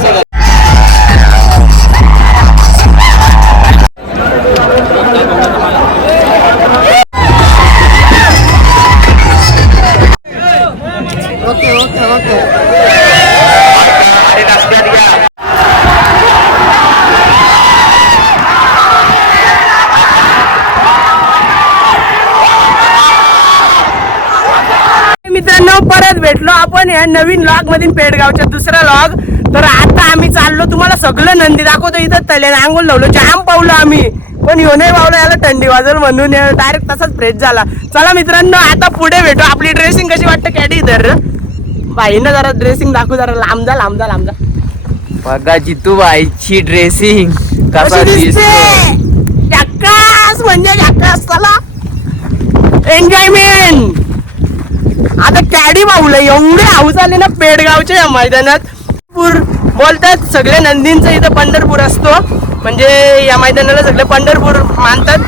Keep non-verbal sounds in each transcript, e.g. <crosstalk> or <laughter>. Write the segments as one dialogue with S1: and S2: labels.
S1: मित्रांनो परत भेटलो आपण या नवीन लॉग मधील पेडगावच्या दुसरा लॉग तर आता आम्ही चाललो तुम्हाला सगळं नंदी दाखवतो. इथं तल्याने आंघोळ लावलो. जाम पावलो आम्ही. पण ह्यो नाही पावलो याला थंडी वाजल म्हणून डायरेक्ट तसाच फ्रेश झाला. चला मित्रांनो आता पुढे भेटू. आपली ड्रेसिंग कशी वाटते कॅडी धर बाईनं जरा ड्रेसिंग दाखवू जरा. लांब जा लांब जा लांब जा.
S2: बघा जितू बाईची ड्रेसिंग कसा
S1: दिसते? म्हणजे एन्जॉयमेंट आता कॅडी माऊला एवढे हाऊस आले ना पेडगावच्या या मैदानात. पूर बोलतात सगळे नंदींचं इथं पंढरपूर असतो. म्हणजे या मैदानाला सगळे पंढरपूर मानतात.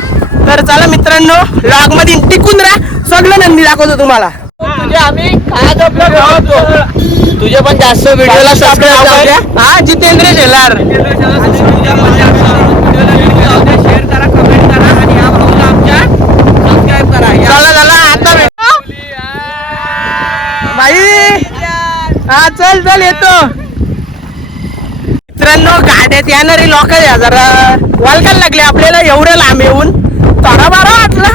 S1: तर चला मित्रांनो लॉगमध्ये टिकून राहा. सगळं नंदी दाखवतो तुम्हाला.
S2: तुझे आम्ही काय जपलं तुझे पण जास्त व्हिडिओला सबस्क्राईब
S1: हा जितेंद्र शेलार. चला चला आता भेटू बाई हा चल चल येतो. मित्रांनो गाड्यात येणारे लोक या जरा वलकायला लागले आपल्याला. एवढं लांब येऊन. थोडा बारा वाटला.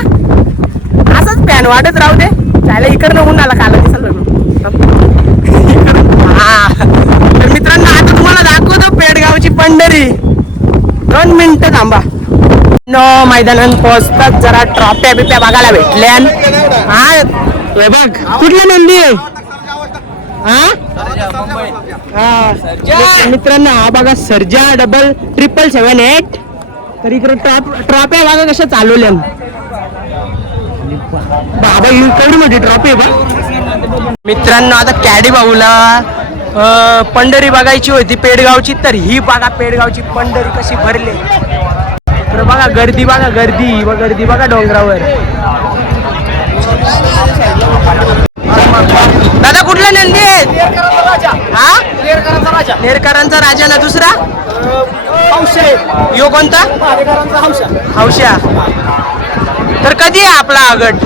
S1: असंच फॅन वाटत राहू दे. त्याला इकडनं ऊन आला काला दिसायला हा. तर मित्रांनो आता तुम्हाला दाखवतो पेडगावची पंढरी. दोन मिनिटं थांबा. नो मैदानात पोहोचतात. जरा ट्रॉफ्या बिप्या बघायला भेटल्या हा बघ. कुठली नंदी आहे? हा? हा. मित्रांनो हा बघा Sarja double triple seven eight तर इकडे ट्रॉप ट्रॉफ्या बघा कशा चालवल्या बाबा ही केवढी मोठी ट्रॉफी आहे बा. मित्रांनो आता कॅडी भाऊला पंढरी बघायची होती पेडगावची. तर ही बघा पेडगावची पंढरी कशी भरली. तर बघा गर्दी बघा गर्दी. व गर्दी बघा डोंगरावर. दुसरा नंदी आहे हा? नेरकरांचा राजा ना दुसरा? यो कोणता? हौशा. तर कधी आहे आपला गट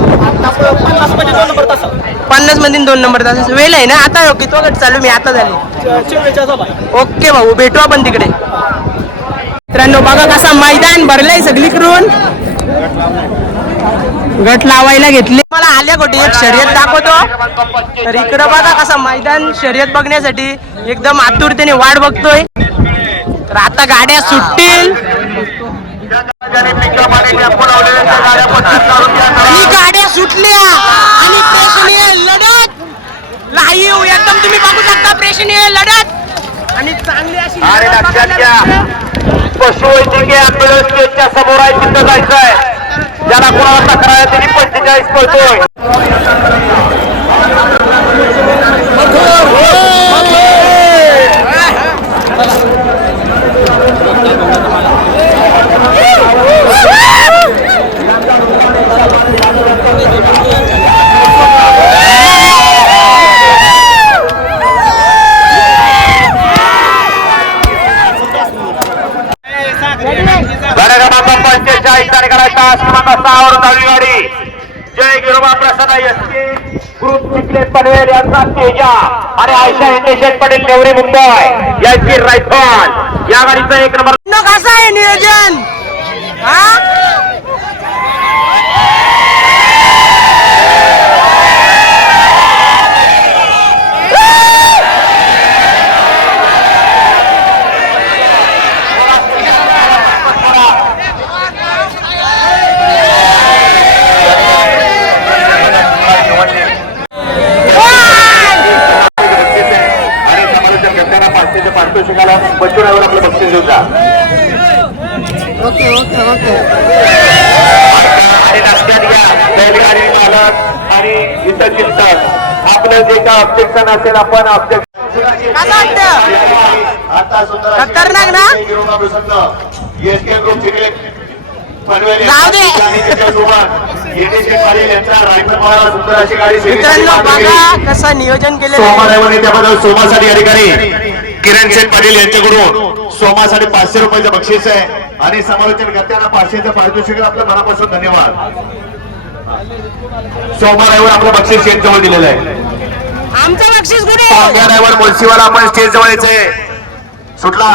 S1: पन्नासमध्ये दोन नंबर तास. वेळ आहे ना? आता हो किती गट चालू मी आता झाले. ओके भाऊ भेटू आपण तिकडे. मित्रांनो बघा कसा मैदान भरलंय सगळीकडून. गट लावायला घेतले. मला आल्या कुठे एक शर्यत दाखवतो. तर इकडं बघा कसा मैदान शर्यत बघण्यासाठी एकदम आतुरतेने वाट बघतोय. तर आता गाड्या सुटतील. गाड्या सुटल्या. आणि प्रेक्षणीय लढत. लाईव्ह एकदम तुम्ही बघू शकता प्रेक्षणीय लढत. आणि चांगली अशी.
S3: पशुवैद्यकीय अँब्युलन्स समोर आहे तिथं जायचंय. ज्याला যারা কোনো টাকা তিনি পঁচিশ করছে क्रमांक सहावर गाडी जय गिरोबा प्रसाद एस ग्रुप चिखलेत पनवेल यांचा तेजा. आणि आयशा इंडेशेट पटेल नेवरी मुंबई. यांची रायफल. या गाडीचा एक नंबर
S1: कसं आहे नियोजन. हा?
S3: पाचशेचे पारितोषिकाला बच्चूरावर आपलं बक्षीस देऊ जा. आणि लक्षात घ्या बैलगाडी मालक आणि इतर चिंतक. आपलं जे काय ऑब्जेक्शन असेल आपण ऑब्जेक्ट आता सुंदर अशी
S1: खतरनाक ना?
S3: Giroba Prasanna S K group cricket Panvel
S1: जाऊ दे.
S3: आणि त्याच्यासोबत इंडियन पाटील यांचा रायफल मारा सुंदर अशी गाडी
S1: मित्रांनो बघा कसं नियोजन केलेलं आहे.
S3: सोमारायवाने त्याबद्दल सोमासाठी ठिकाणी किरण शेठ पाटील यांच्याकडून सोमासाठी पाचशे रुपयाचं बक्षीस आहे. आणि समालोचन करताना पाचशेचं पारितोषिक आपल्या मनापासून धन्यवाद. सोमारायवर आपलं बक्षीस शेठ जवळ दिलेलं आहे.
S1: आमचं बक्षीस कुठे?
S3: ड्रायव्हर मुळशीवाला आपण स्टेज जवळ यायचंय. सुटला.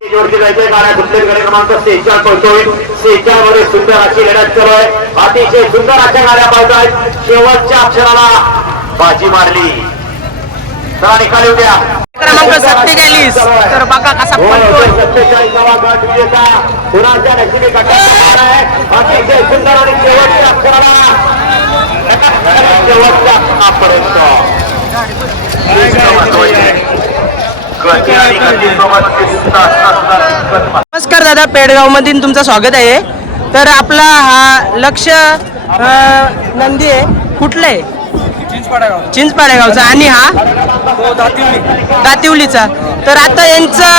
S3: स्टेजवरती जायचंय गाड्या कुठल्याच गाडी क्रमांक स्टेजच्या पोहोचवून स्टेजच्या मध्ये सुंदर अशी लढत चालू आहे. अतिशय सुंदर अशा गाड्या पाहतायत शेवटच्या अक्षराला बाजी मारली. चला निकाली उद्या
S1: क्रमांक सत्तेचाळीस. तर बघा कसा
S3: सुद्धा
S1: नमस्कार दादा पेडगाव मधून तुमचं स्वागत आहे. तर आपला हा लक्ष नंदी आहे. कुठलं आहे? चिंचपाड्यागावचा आणि हा? दातिवलीचा. तर आता यांचा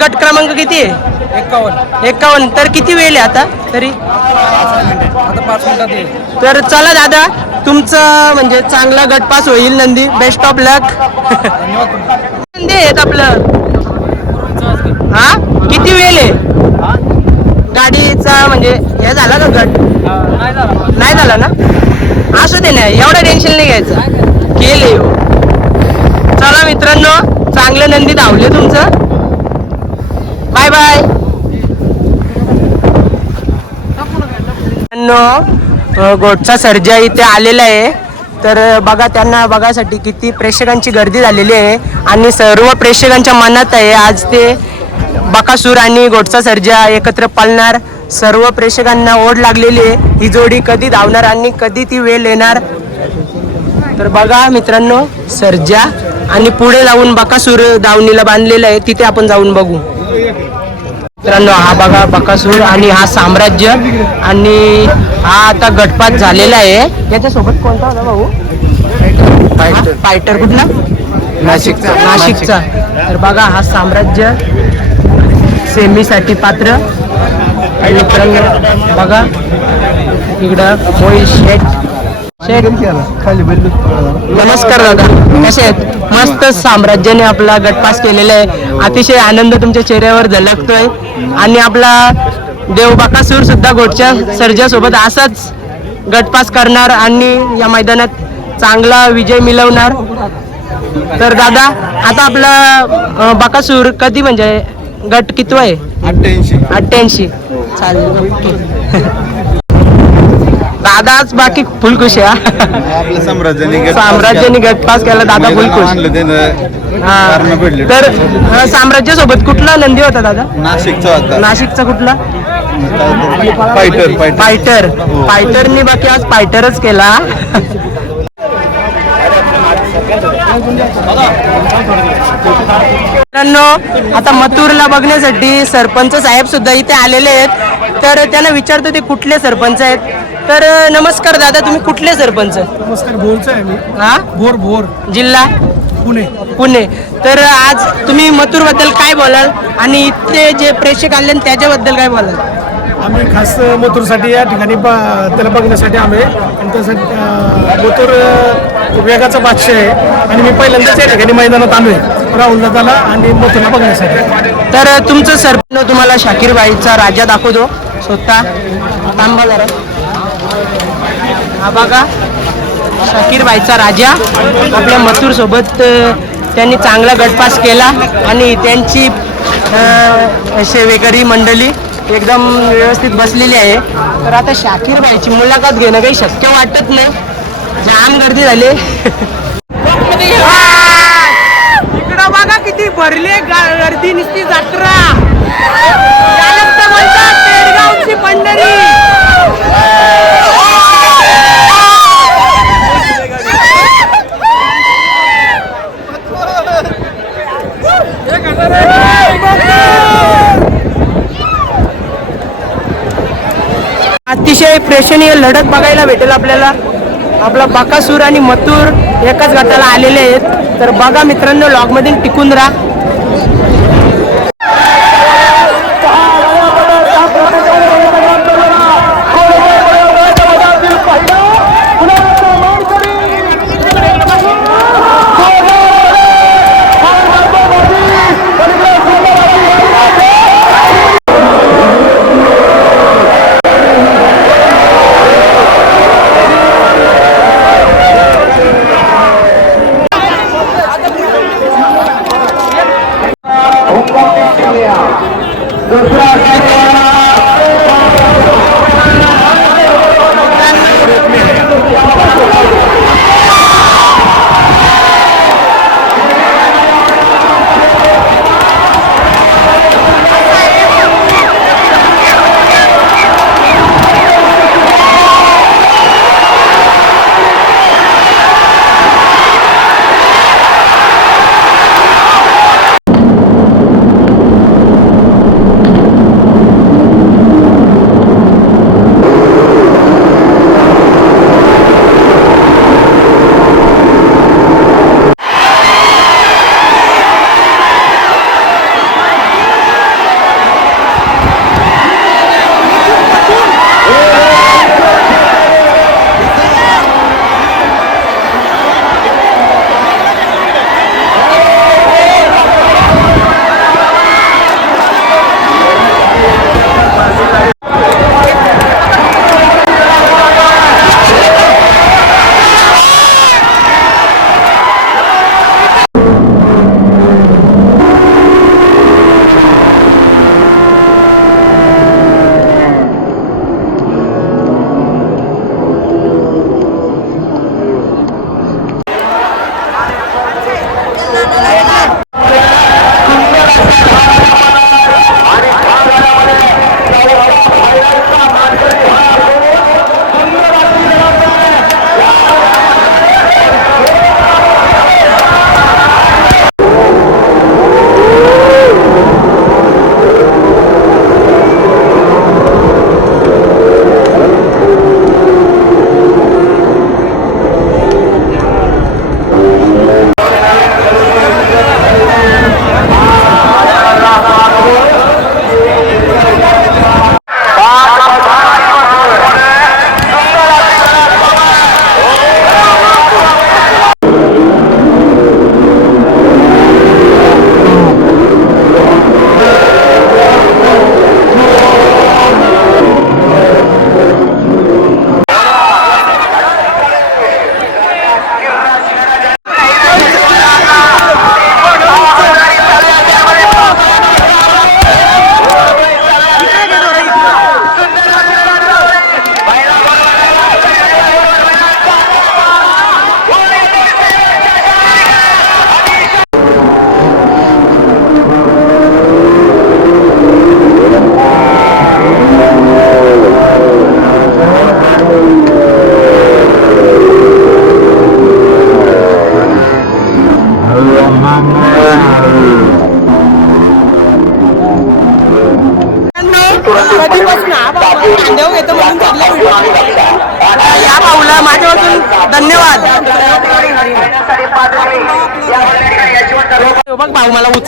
S1: गट क्रमांक किती आहे?
S4: एकावन्न.
S1: एकावन्न. तर किती वेळ आहे आता? तरी? तर चला दादा तुमचं म्हणजे चांगला गट पास होईल Nandi. Best of luck Nandi आहेत आपलं. हा? किती वेळ आहे? गाडीचा म्हणजे हे झाला का गट?
S4: नाही झाला
S1: ना? असू दे ना एवढं टेन्शन नाही घ्यायचं. केले हो. चला मित्रांनो चांगलं नंदी धावले तुमचं. बाय बाय मित्रांनो गोटचा सर्जा इथे आलेला आहे. तर बघा त्यांना बघासाठी किती प्रेक्षकांची गर्दी झालेली आहे. आणि सर्व प्रेक्षकांच्या मनात आहे आज ते बकासूर आणि गोटचा सर्जा एकत्र पालणार. सर्व प्रेक्षकांना ओढ लागलेली आहे. ही जोडी कधी धावणार आणि कधी ती वेळ येणार? तर बघा मित्रांनो सर्जा आणि पुढे जाऊन बकासूर दावणीला बांधलेला आहे. तिथे आपण जाऊन बघू. मित्रांनो हा बघा बकासूर आणि हा साम्राज्य आणि हा आता गटपात झालेला आहे. याच्यासोबत कोणता होता भाऊ? फायटर फायटर कुठला? नाशिकचा. नाशिकचा. तर बघा हा साम्राज्य सेमीसाठी पात्र. आणि मित्रांनो बघा इकडं कोळी शेठ. शेठ. नमस्कार दादा. कसे आहेत? मस्त साम्राज्याने आपला गटपास केलेला आहे. अतिशय आनंद तुमच्या चेहऱ्यावर झलकतोय. आणि आपला देवबाकासूर सुद्धा घोटच्या सर्जासोबत असाच गटपास करणार आणि या मैदानात चांगला विजय मिळवणार. तर दादा आता आपला बाकासूर बकासूर कधी म्हणजे गट कितवा आहे?
S4: अठ्ठ्याऐंशी.
S1: अठ्ठ्याऐंशी. चालेल ओके दादाच बाकी फुल खुश आहे हा.
S4: साम्राज्याने
S1: साम्राज्याने गट पास केला. दादा फुल खुश हा. तर अं, साम्राज्यासोबत कुठला नंदी होता दादा?
S4: नाशिकचा होता.
S1: नाशिकचा कुठला?
S4: Fighter fighter.
S1: फायटर. फायटरनी बाकी आज फायटरच केला. मित्रांनो आता मथुरला बघण्यासाठी सरपंच साहेब सुद्धा इथे आलेले आहेत. तर त्यांना विचारतो ते कुठले सरपंच आहेत? तर नमस्कार दादा तुम्ही कुठले सरपंच?
S5: नमस्कार भोरचा आहे मी.
S1: हा?
S5: भोर भोर
S1: जिल्हा?
S5: पुणे.
S1: पुणे. तर आज तुम्ही मथुरबद्दल काय बोलाल? आणि इथले जे प्रेक्षक आले त्याच्याबद्दल काय बोलाल?
S5: आम्ही खास मथुरसाठी या ठिकाणी त्याला बघण्यासाठी आलोय. आणि त्यासाठी मथुर वेगाचा बादशाह आहे. आणि मी पहिल्यांदाच या ठिकाणी मैदानात आलोय. राहुल दादाला आणि मथुरला बघण्यासाठी.
S1: तर तुमचं सरपंच तुम्हाला शाकीरबाईचा राजा दाखवतो. स्वतः थांबा जरा. हा बघा. शाकीरबाईचा राजा आपल्या मथुर सोबत त्यांनी चांगला गटपास केला आणि त्यांची सेवेकरी मंडळी एकदम व्यवस्थित बसलेली आहे. तर आता शाकीरबाईची मुलाखत घेणं काही शक्य वाटत नाही. जाम गर्दी झाली <laughs> इकडं बघा किती भरले गर्दी नुसती जत्रा. म्हणतात पेडगावची पंढरी. अतिशय प्रेक्षणीय लढत बघायला भेटेल आपल्याला. आपला बाकासूर आणि मथुर एकाच गटाला आलेले आहेत. तर बघा मित्रांनो लॉगमधील टिकून राहा.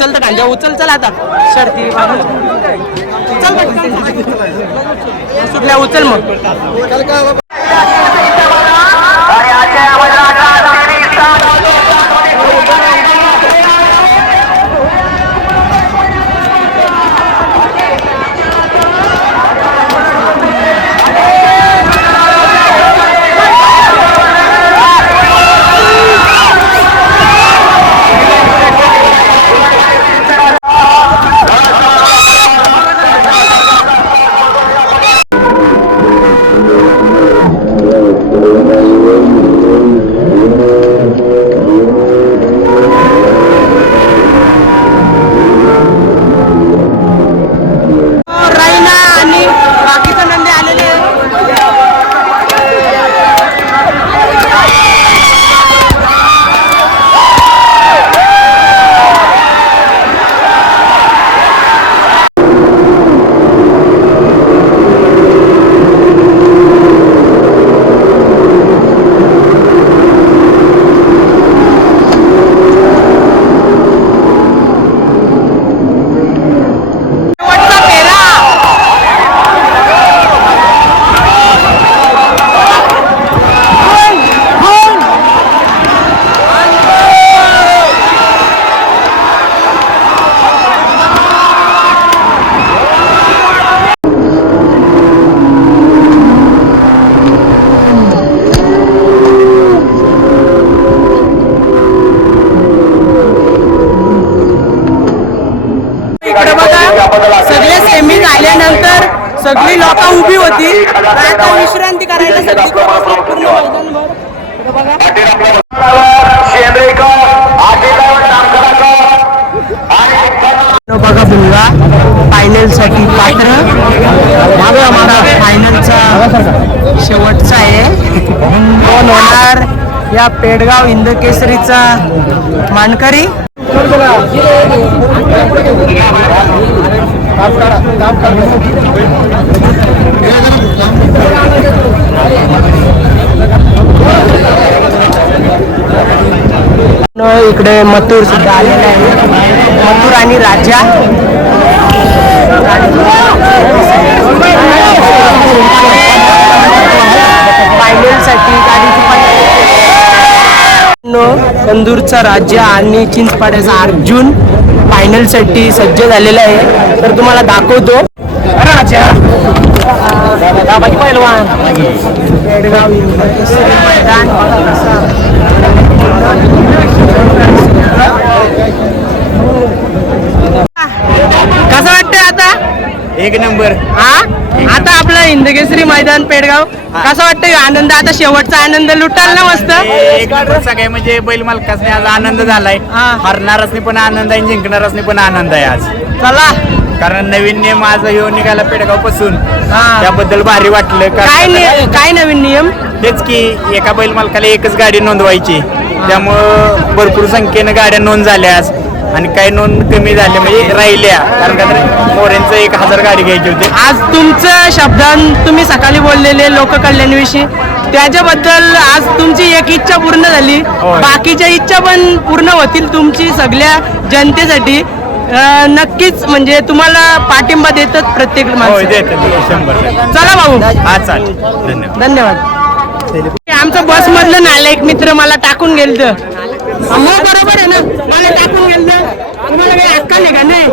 S1: उचल तर गांजा उचल चल आता. शर्ती चल सुटल्या उचल मग. सगळी लोक उभी होती. आता विश्रांती करायला सगळी पूर्ण मैदानभर. बघा. मुलगा फायनलसाठी पात्र. फायनलचा शेवटचा आहे. कोण होणार या पेडगाव हिंद केसरीचा मानकरी. इकडे मथुर सुद्धा आलेला आहे. मथुर आणि राजा. कंदूरचा राजा आणि चिंचपाड्याचा अर्जुन फायनलसाठी सज्ज झालेला आहे. तर तुम्हाला दाखवतो. राजा. कसं वाटतंय आता?
S2: एक नंबर.
S1: हा? आता आपलं हिंदकेसरी मैदान पेडगाव. कसं वाटतंय आनंद? आता शेवटचा आनंद लुटाल ना मस्त.
S2: एक नंबर सगळे म्हणजे बैल मालकासने आज आनंद झालाय. हरणारसने पण आनंद आहे जिंकणारसने पण आनंद आहे आज.
S1: चला.
S2: कारण नवीन नियम आज येऊन निघाला
S1: पेडगावपासून.
S2: त्याबद्दल भारी वाटलं.
S1: काय नि- काय नवीन नियम?
S2: तेच की एका बैल मालकाला एकच गाडी नोंदवायची. त्यामुळं भरपूर संख्येनं गाड्या नोंद झाल्या आज. आणि काही नोंद कमी झाल्या म्हणजे राहिल्या. कारण का मोऱ्यांचं एक हजार गाडी घ्यायची होती.
S1: आज तुमचं शब्दांत तुम्ही सकाळी बोललेले लोककल्याणविषयी. त्याच्याबद्दल आज तुमची एक इच्छा पूर्ण झाली. बाकीच्या इच्छा पण पूर्ण होतील तुमची सगळ्या जनतेसाठी. नक्कीच म्हणजे तुम्हाला पाठिंबा देतात प्रत्येक
S2: शंभर.
S1: चला भाऊ.
S2: हा चालेल. धन्यवाद.
S1: धन्यवाद. आमचं बस मधलं नालायक मित्र मला टाकून गेल तर बरोबर आहे ना. मला टाकून गेल तुम्हाला काही अक्कल आहे का? नाही.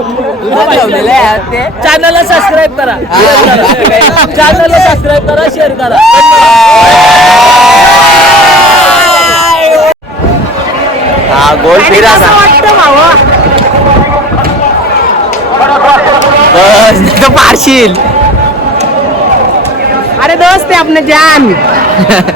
S6: चॅनलला सबस्क्राईब करा. चॅनलला सबस्क्राईब करा शेअर करा.
S2: हा गोल
S1: वाटतं भावा
S2: तो पारशील
S1: अरे दोस्त है अपने जान. <laughs>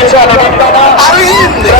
S3: Arinde.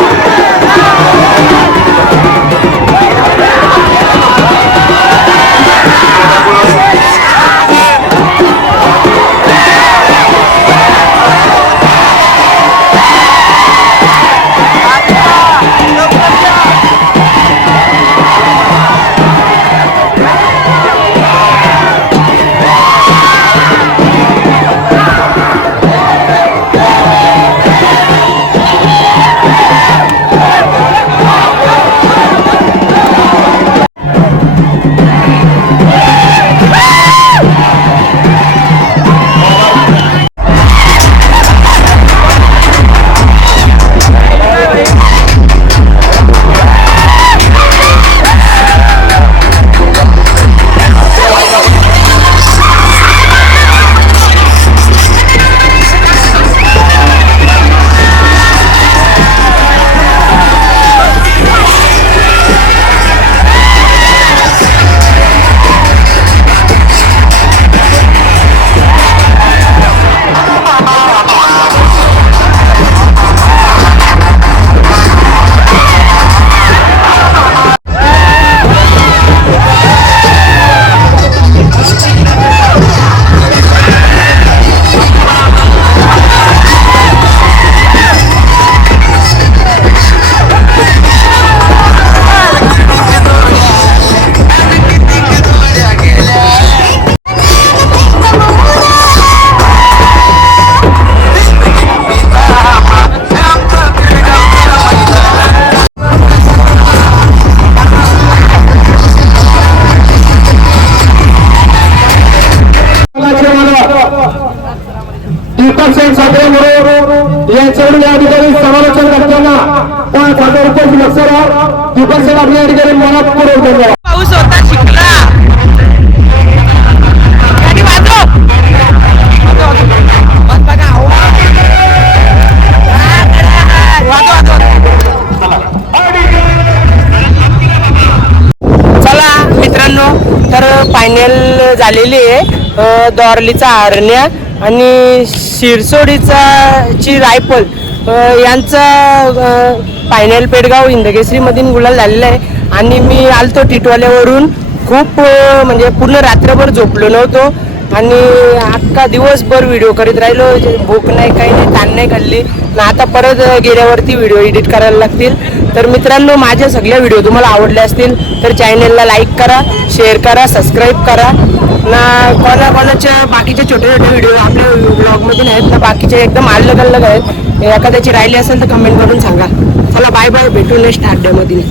S3: लक्षात दीपक ठिकाणी मला पुरवतो
S1: पाऊस होता शिकला. हो. चला मित्रांनो तर फायनल झालेली आहे. दोरलीचा आरण्या आणि शिरसोडीचा ची रायफल. यांचा फायनल पेडगाव इंदकेसरीमधून गुलाल झालेला आहे. आणि मी आलतो टिटवाल्यावरून. खूप म्हणजे पूर्ण रात्रभर झोपलो नव्हतो. आणि अख्खा दिवसभर व्हिडिओ करीत राहिलो. भूक नाही काही नाही ताण नाही खाल्ली. ना आता परत गेल्यावरती व्हिडिओ एडिट करायला लागतील. तर मित्रांनो माझ्या सगळ्या व्हिडिओ तुम्हाला आवडले असतील तर चॅनलला लाईक करा शेअर करा सबस्क्राईब करा. ना कोणा कोणाच्या बाकीचे छोटे छोटे व्हिडिओ आपल्या ब्लॉगमधून आहेत ना बाकीचे एकदम अलग अलग आहेत. एखाद्याची राहिली असेल तर कमेंट करून सांगा. चला बाय बाय भेटू नेक्स्ट अड्ड्यामध्ये